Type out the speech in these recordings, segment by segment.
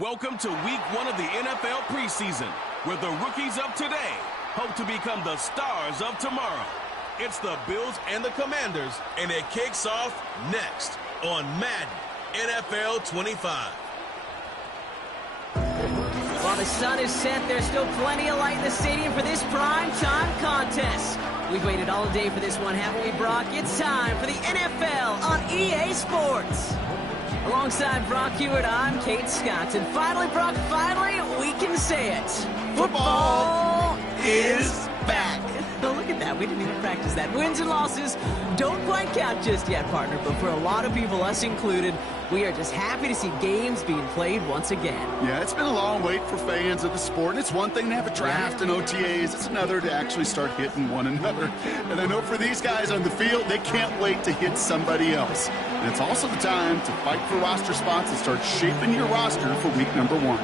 Welcome to week 1 of the NFL preseason, where the rookies of today hope to become the stars of tomorrow. It's the Bills and the Commanders, and it kicks off next on Madden NFL 25. While the sun is set, there's still plenty of light in the stadium for this prime-time contest. We've waited all day for this one, haven't we, Brock? It's time for the NFL on EA Sports. Alongside Brock Hewitt, I'm Kate Scott. And finally, Brock, we can say it. Football is back. Look at that. We didn't even practice that. Wins and losses don't quite count just yet, partner. But for a lot of people, us included, we are just happy to see games being played once again. Yeah, it's been a long wait for fans of the sport. And it's one thing to have a draft and OTAs. It's another to actually start hitting one another. And I know for these guys on the field, they can't wait to hit somebody else. And it's also the time to fight for roster spots and start shaping your roster for week number 1.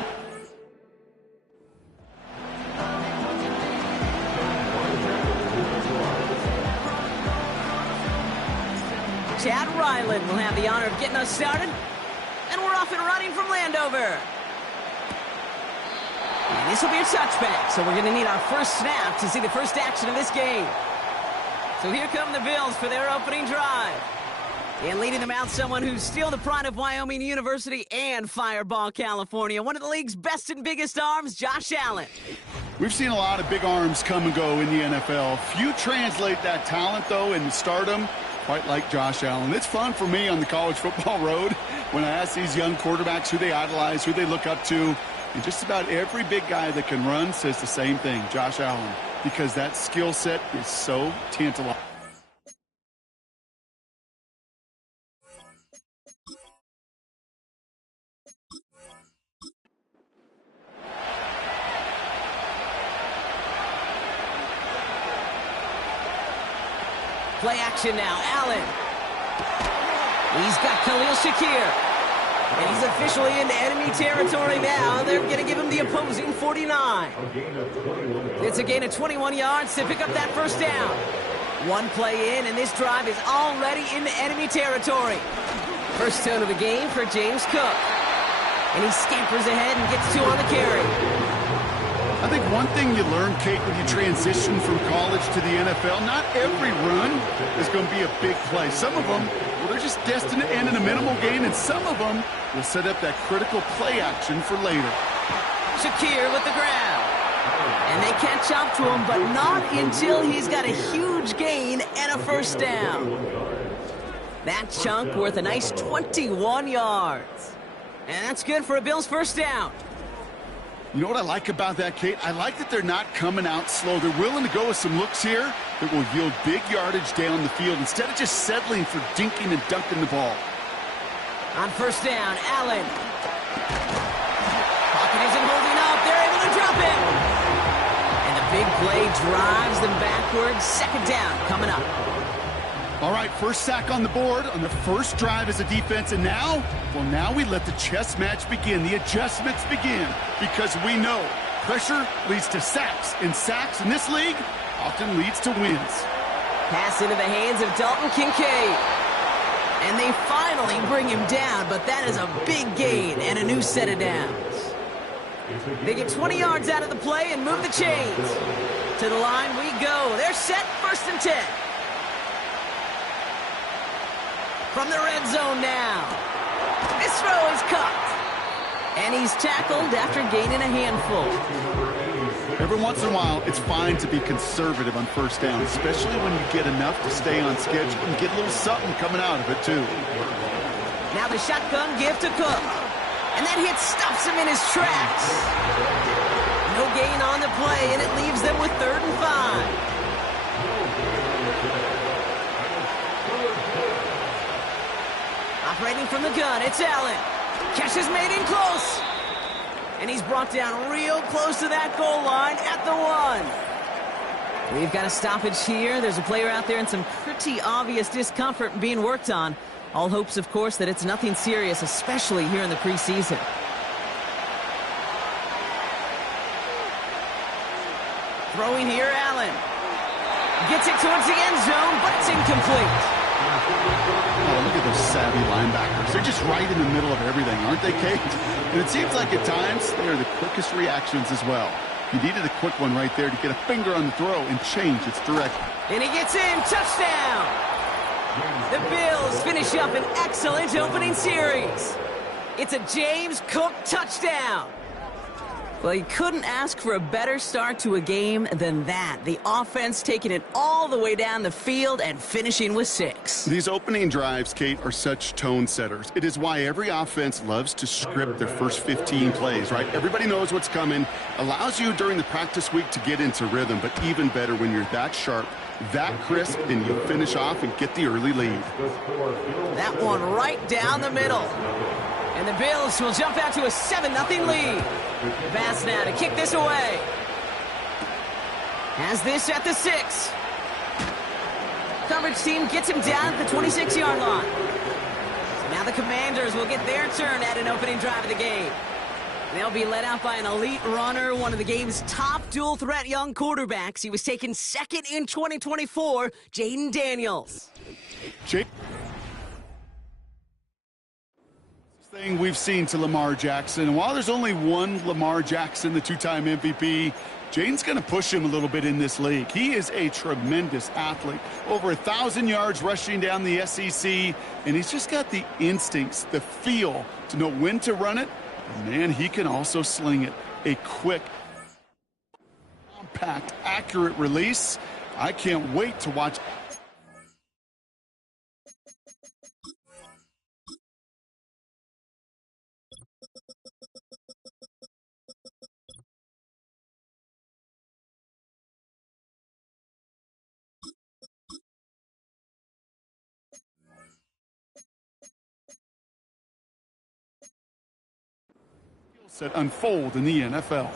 Chad Ryland will have the honor of getting us started. And we're off and running from Landover. And this will be a touchback, so we're going to need our first snap to see the first action of this game. So here come the Bills for their opening drive. And leading them out, someone who's still the pride of Wyoming University and Fireball, California. One of the league's best and biggest arms, Josh Allen. We've seen a lot of big arms come and go in the NFL. Few translate that talent, though, into stardom, quite like Josh Allen. It's fun for me on the college football road when I ask these young quarterbacks who they idolize, who they look up to. And just about every big guy that can run says the same thing, Josh Allen, because that skill set is so tantalizing. Play action now, Allen. He's got Khalil Shakir. And he's officially into enemy territory now. They're going to give him the opposing 49. It's a gain of 21 yards to pick up that first down. One play in, and this drive is already into enemy territory. First tone of the game for James Cook. And he scampers ahead and gets 2 on the carry. I think one thing you learn, Kate, when you transition from college to the NFL, not every run is going to be a big play. Some of them, well, they're just destined to end in a minimal gain, and some of them will set up that critical play action for later. Shakir with the grab. And they catch up to him, but not until he's got a huge gain and a first down. That chunk worth a nice 21 yards. And that's good for a Bills first down. You know what I like about that, Kate? I like that they're not coming out slow. They're willing to go with some looks here that will yield big yardage down the field instead of just settling for dinking and dunking the ball. On first down, Allen. Pocket isn't holding up. They're able to drop it. And the big play drives them backwards. Second down coming up. All right, first sack on the board on the first drive as a defense, and now, well, now we let the chess match begin, the adjustments begin, because we know pressure leads to sacks, and sacks in this league often leads to wins. Pass into the hands of Dalton Kincaid. And they finally bring him down, but that is a big gain and a new set of downs. They get 20 yards out of the play and move the chains. To the line we go. They're set, 1st and 10. From the red zone now. This throw is caught. And he's tackled after gaining a handful. Every once in a while, it's fine to be conservative on first down, especially when you get enough to stay on schedule and get a little something coming out of it, too. Now the shotgun give to Cook. And that hit stops him in his tracks. No gain on the play, and it leaves them with 3rd and 5. Operating from the gun, it's Allen. Catch is made in close. And he's brought down real close to that goal line at the 1. We've got a stoppage here. There's a player out there in some pretty obvious discomfort being worked on. All hopes, of course, that it's nothing serious, especially here in the preseason. Throwing here, Allen. Gets it towards the end zone, but it's incomplete. Oh, look at those savvy linebackers. They're just right in the middle of everything, aren't they, Kate? And it seems like at times they are the quickest reactions as well. You needed a quick one right there to get a finger on the throw and change its direction. And he gets in. Touchdown! The Bills finish up an excellent opening series. It's a James Cook touchdown. Well, you couldn't ask for a better start to a game than that. The offense taking it all the way down the field and finishing with 6. These opening drives, Kate, are such tone setters. It is why every offense loves to script their first 15 plays, right? Everybody knows what's coming. Allows you during the practice week to get into rhythm, but even better when you're that sharp, that crisp, and you finish off and get the early lead. That one right down the middle. And the Bills will jump out to a 7-0 lead. Pass now to kick this away. Has this at the 6. Coverage team gets him down at the 26-yard line. So now the Commanders will get their turn at an opening drive of the game. They'll be led out by an elite runner, one of the game's top dual-threat young quarterbacks. He was taken second in 2024, Jaden Daniels. Thing we've seen to Lamar Jackson. And while there's only one Lamar Jackson, the two-time MVP, Jaden's going to push him a little bit in this league. He is a tremendous athlete. Over 1,000 yards rushing down the SEC, and he's just got the instincts, the feel to know when to run it. And man, he can also sling it. A quick, compact, accurate release. I can't wait to watch. Set unfold in the NFL.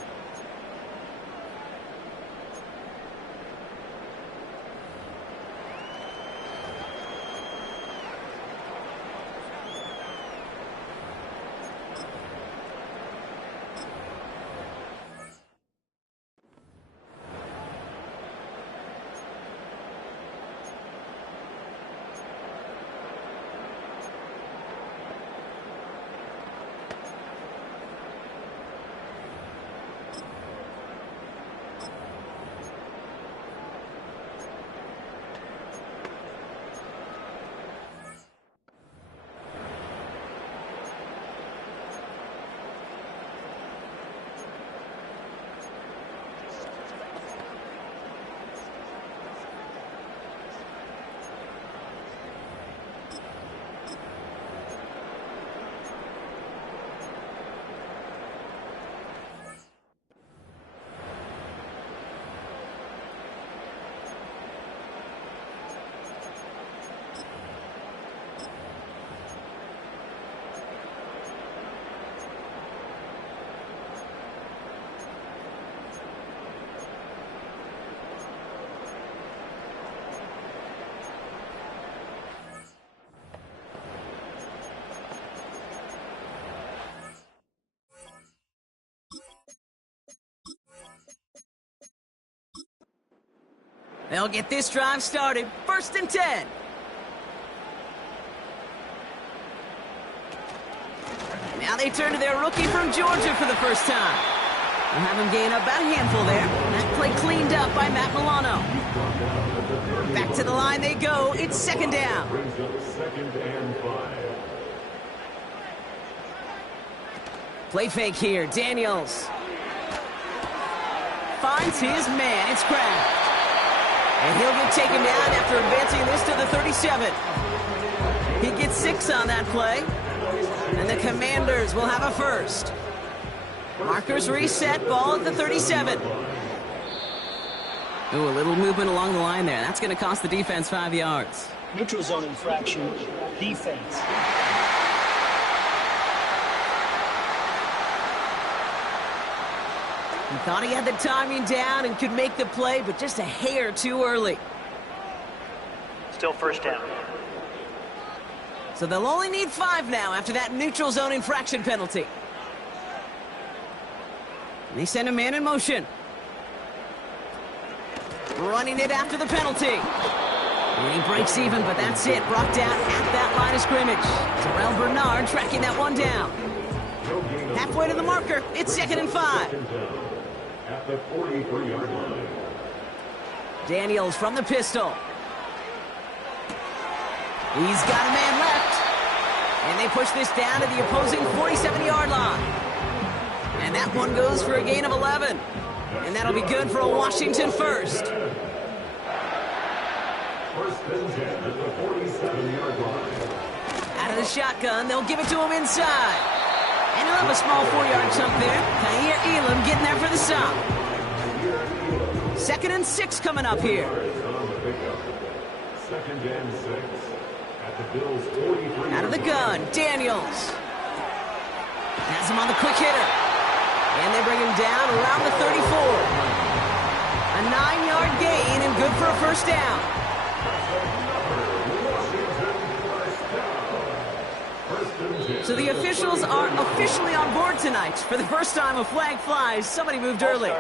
They'll get this drive started. 1st and 10. Now they turn to their rookie from Georgia for the first time. We'll have him gain about a handful there. That play cleaned up by Matt Milano. Back to the line they go. It's 2nd down. Play fake here. Daniels finds his man. It's Kraft. And he'll get taken down after advancing this to the 37. He gets 6 on that play. And the Commanders will have a first. Markers reset, ball at the 37. Ooh, a little movement along the line there. That's going to cost the defense 5 yards. Neutral zone infraction, defense. He thought he had the timing down and could make the play, but just a hair too early. Still first down. So they'll only need 5 now after that neutral zone infraction penalty. And they send a man in motion. Running it after the penalty. And he breaks even, but that's it. Brought down at that line of scrimmage. Terrell Bernard tracking that one down. Halfway to the marker. It's 2nd and 5. At the 43-yard line. Daniels from the pistol. He's got a man left. And they push this down to the opposing 47-yard line. And that one goes for a gain of 11. And that'll be good for a Washington first. First and 10 at the 47-yard line. Out of the shotgun, they'll give it to him inside. And he'll have a small 4-yard chunk there. Kaiir Elam getting there for the stop. 2nd and 6 coming up here. 2nd and 6 at the Bills' 43. Out of the gun, Daniels. Has him on the quick hitter. And they bring him down around the 34. A 9-yard gain and good for a first down. So the officials are officially on board tonight. For the first time a flag flies, somebody moved early.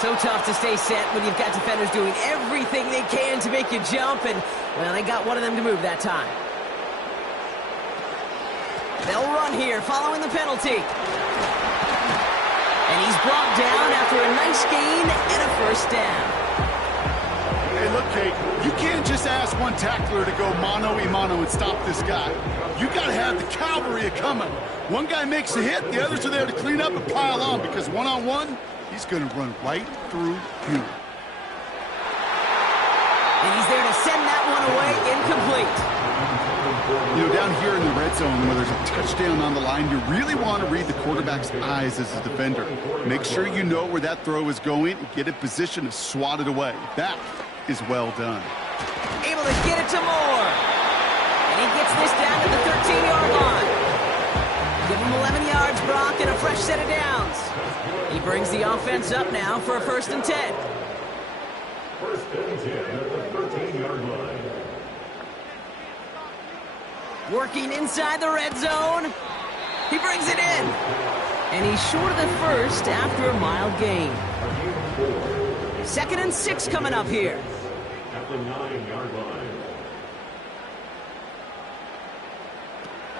So tough to stay set when you've got defenders doing everything they can to make you jump, and, well, they got one of them to move that time. They'll run here following the penalty. And he's brought down after a nice gain and a first down. Hey, look, Kate, you can't just ask one tackler to go mano-a-mano and stop this guy. You got to have the cavalry coming. One guy makes a hit, the others are there to clean up and pile on, because one-on-one, he's going to run right through you. And he's there to send that one away incomplete. You know, down here in the red zone where there's a touchdown on the line, you really want to read the quarterback's eyes as a defender. Make sure you know where that throw is going and get in position to swat it away. That is well done. Able to get it to Moore. And he gets this down to the 13-yard line. Give him 11 yards, Brock, and a fresh set of downs. He brings the offense up now for a 1st and 10. First and 10 at the 13-yard line. Working inside the red zone. He brings it in. And he's short of the first after a mild gain. 2nd and 6 coming up here. At the 9-yard line.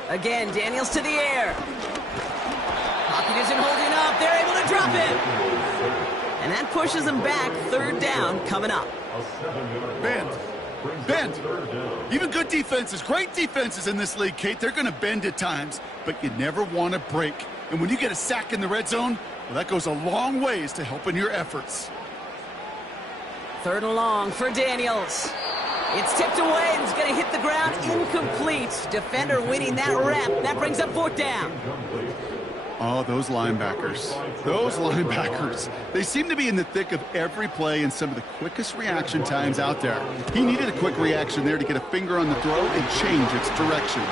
Again, Daniels to the air. Pocket isn't holding up. They're able to drop it. And that pushes them back. 3rd down coming up. Bend. Even good defenses, great defenses in this league, Kate, they're going to bend at times, but you never want to break. And when you get a sack in the red zone, well, that goes a long ways to helping your efforts. 3rd and long for Daniels. It's tipped away and it's going to hit the ground incomplete. Defender winning that rep. That brings up 4th down. Oh, those linebackers. Those linebackers. They seem to be in the thick of every play and some of the quickest reaction times out there. He needed a quick reaction there to get a finger on the throw and change its direction.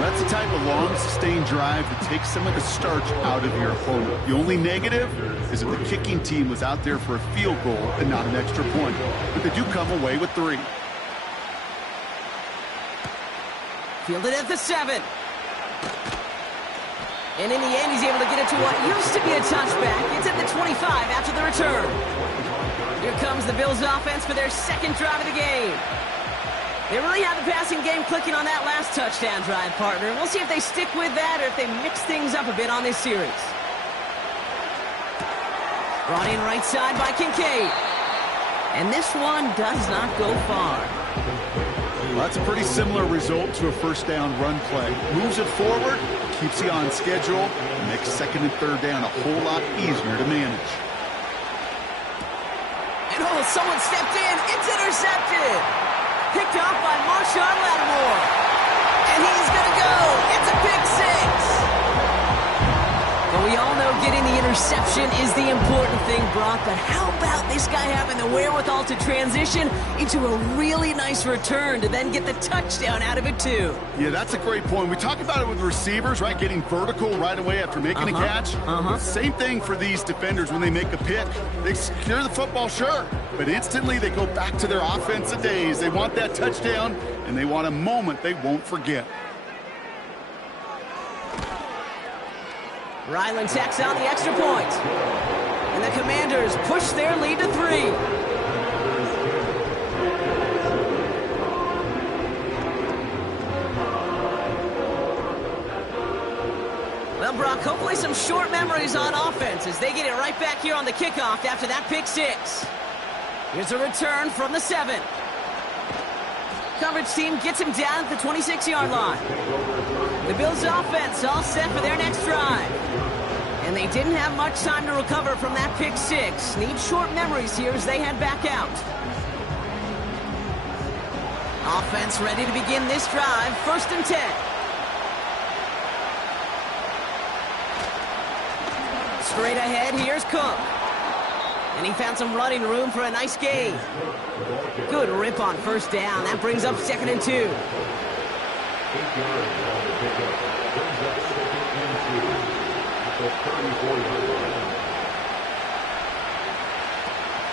That's the type of long, sustained drive that takes some of the starch out of your opponent. The only negative is if the kicking team was out there for a field goal and not an extra point. But they do come away with 3. Fielded at the 7. And in the end, he's able to get it to what used to be a touchback. It's at the 25 after the return. Here comes the Bills offense for their 2nd drive of the game. They really have the passing game clicking on that last touchdown drive, partner. We'll see if they stick with that or if they mix things up a bit on this series. Brought in right side by Kincaid. And this one does not go far. Well, that's a pretty similar result to a 1st down run play. Moves it forward, keeps you on schedule, and makes 2nd and 3rd down a whole lot easier to manage. And oh, someone stepped in. It's intercepted. Picked off by Marshawn Lattimore. And he's going to go. It's a pick 6. Well, we all know getting the interception is the important thing, Brock, but how about this guy having the wherewithal to transition into a really nice return to then get the touchdown out of it, too? Yeah, that's a great point. We talk about it with receivers, right? Getting vertical right away after making a catch. Same thing for these defenders when they make a pick. They secure the football, sure, but instantly they go back to their offensive days. They want that touchdown, and they want a moment they won't forget. Ryland tacks on the extra point. And the Commanders push their lead to 3. Well, Brock, hopefully some short memories on offense as they get it right back here on the kickoff after that pick 6. Here's a return from the 7. Coverage team gets him down at the 26-yard line. The Bills' offense all set for their next drive. And they didn't have much time to recover from that pick 6. Need short memories here as they head back out. Offense ready to begin this drive. 1st and 10. Straight ahead, here's Cook. And he found some running room for a nice gain. Good rip on 1st down. That brings up 2nd and 2.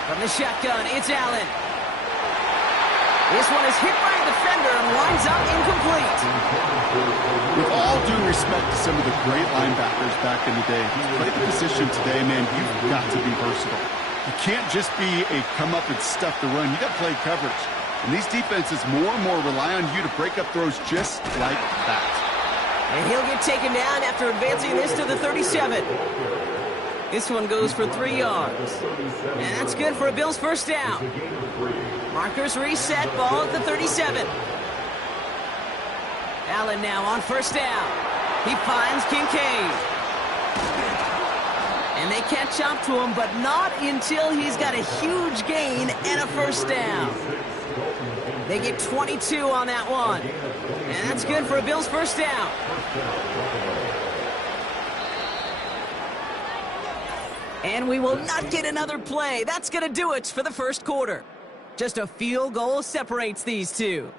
From the shotgun, it's Allen. This one is hit by a defender and winds up incomplete. With all due respect to some of the great linebackers back in the day, if you play the position today, man, you've got to be versatile. You can't just be a come-up and stuff the run. You got to play coverage. And these defenses more and more rely on you to break up throws just like that. And he'll get taken down after advancing this to the 37. This one goes for 3 yards. And that's good for a Bills 1st down. Markers reset, ball at the 37. Allen now on 1st down. He finds Kincaid. And they catch up to him, but not until he's got a huge gain and a 1st down. They get 22 on that one. And that's good for a Bills 1st down. And we will not get another play. That's going to do it for the 1st quarter. Just a field goal separates these two.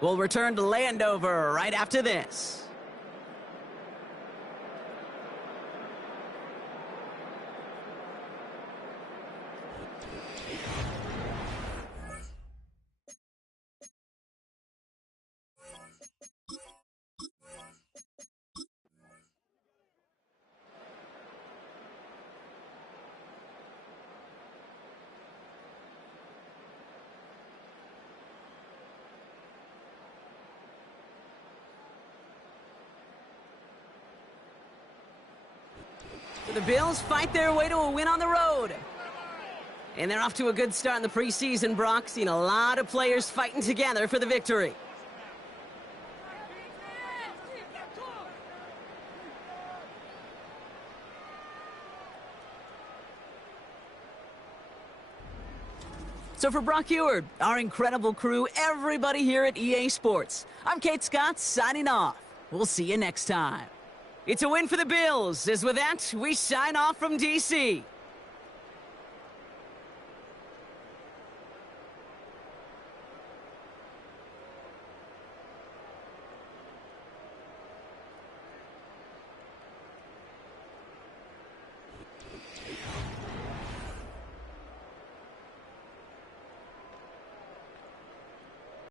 We'll return to Landover right after this. The Bills fight their way to a win on the road. And they're off to a good start in the preseason, Brock. Seen a lot of players fighting together for the victory. So for Brock Eward, our incredible crew, everybody here at EA Sports, I'm Kate Scott signing off. We'll see you next time. It's a win for the Bills, as with that, we sign off from D.C.